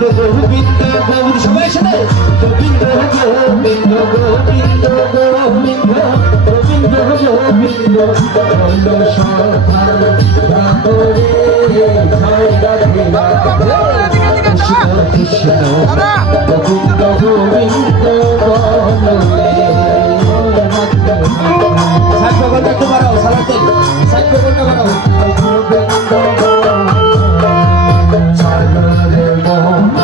গোবিন্দ গৌর সবাই সাথে গোবিন্দ গোবিন্দ গোবিন্দ গোবিন্দ গোবিন্দ গোবিন্দ রাধে কৃষ্ণ কৃষ্ণ গোবিন্দ গোবিন্দ সাক্ষ্য করতে বাড়াও সালাতে সাক্ষ্য করতে বাড়াও Oh,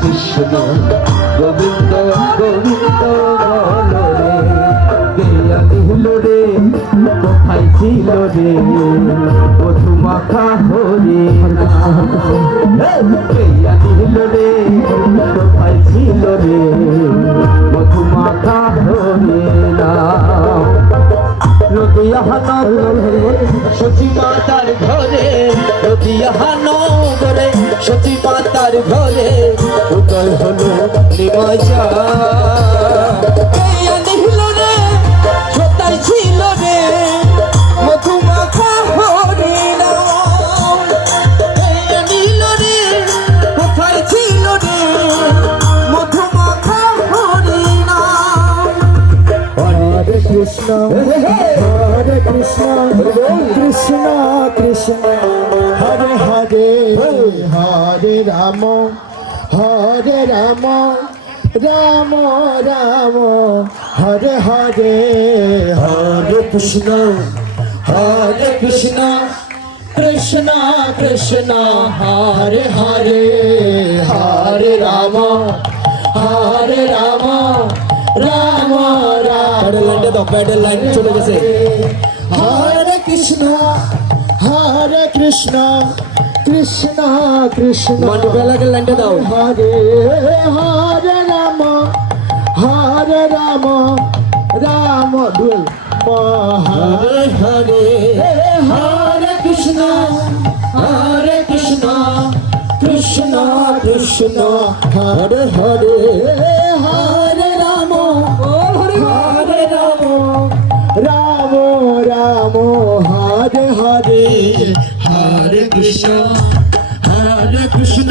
কৃষ্ণ, গোবিন্দ গোবিন্দ বলো রে। গেয়া দিল রে? কোথায় ছিল রে? মধু মাখা হরে রে? কোথায় ছিল রে? মধু মাখা হরে না। নদিয়াহানা সতী মাতার ঘরে নদিয়াহানা ঘরে। সতী মাতার ঘরে উদয় হলো নিমাজা ছিল হরে হরে হরে কৃষ্ণ হরে কৃষ্ণ কৃষ্ণ কৃষ্ণ হরে হরে হরে রাম হরে রাম রাম রাম। লাইনটা দাও প্যাডেল লাইন চলে গেছে। হরে কৃষ্ণ হরে কৃষ্ণ কৃষ্ণ কৃষ্ণ। মান্টু বেলাকের লাইনটা দাও। হরে হরে রাম হরে রাম রাম ঢোল হরে হরে হরে কৃষ্ণ হরে কৃষ্ণ কৃষ্ণ কৃষ্ণ হরে হরে। হরে রাম হরে রাম রাম রাম হরে হরে। হরে কৃষ্ণ হরে কৃষ্ণ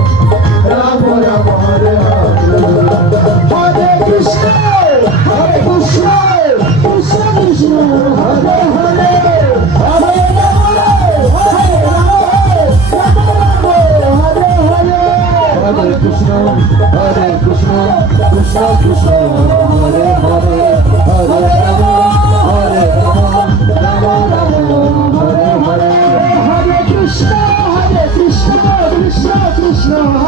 Hare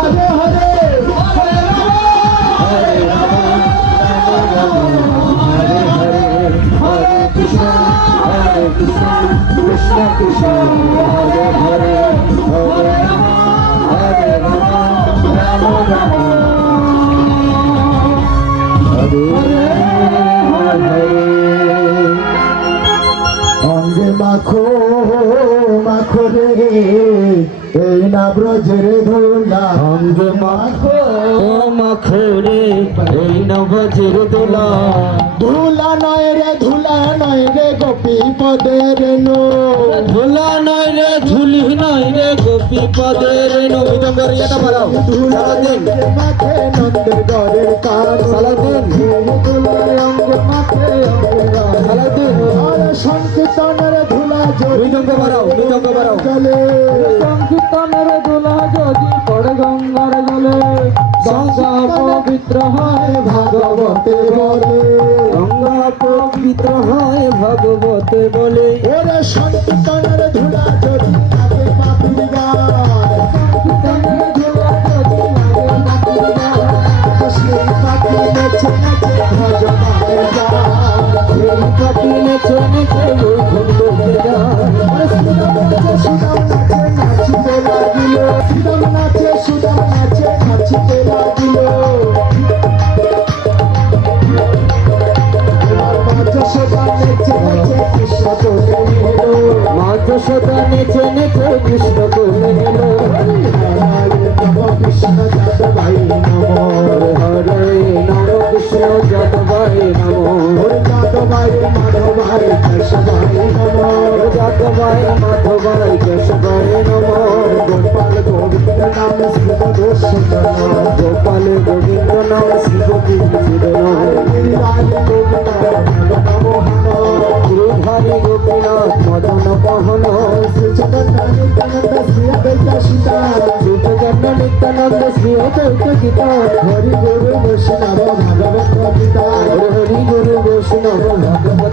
ব্রজের দোলা অঙ্গ মাখো ও রে এই নবজের দোলা ধুলা নয় রে ধুলা নয় রে গোপী পদের নো ধুলা নয় রে ধুলি নয় রে গোপী রে নো বিতম করে এটা ধুলা মৃদঙ্গ বাড়াও মৃদঙ্গ বাড়াও। সংকীর্তনের দোলা যদি পড়ে গঙ্গার গলে গঙ্গা পবিত্র হয় ভাগবতে বলে। গঙ্গা পবিত্র হয় ভগবতে বলে। ওরে সংকীর্তনের ধুলা যদি সদা নেচে নেচে কৃষ্ণ করে এলো কৃষ্ণ জপ ভাই নম, হরে নম কৃষ্ণ জপ ভাই নম। জপ ভাই মাধব ভাই কেশ ভাই নম। জপ ভাই মাধব ভাই কেশ ভাই নম। গোপাল গোবিন্দ নাম শ্রী গোপাল গোবিন্দ নাম গীতা হরি গুরু বৈষ্ণব ভগবত গীতা হরি গুরু বৈষ্ণব ভগবত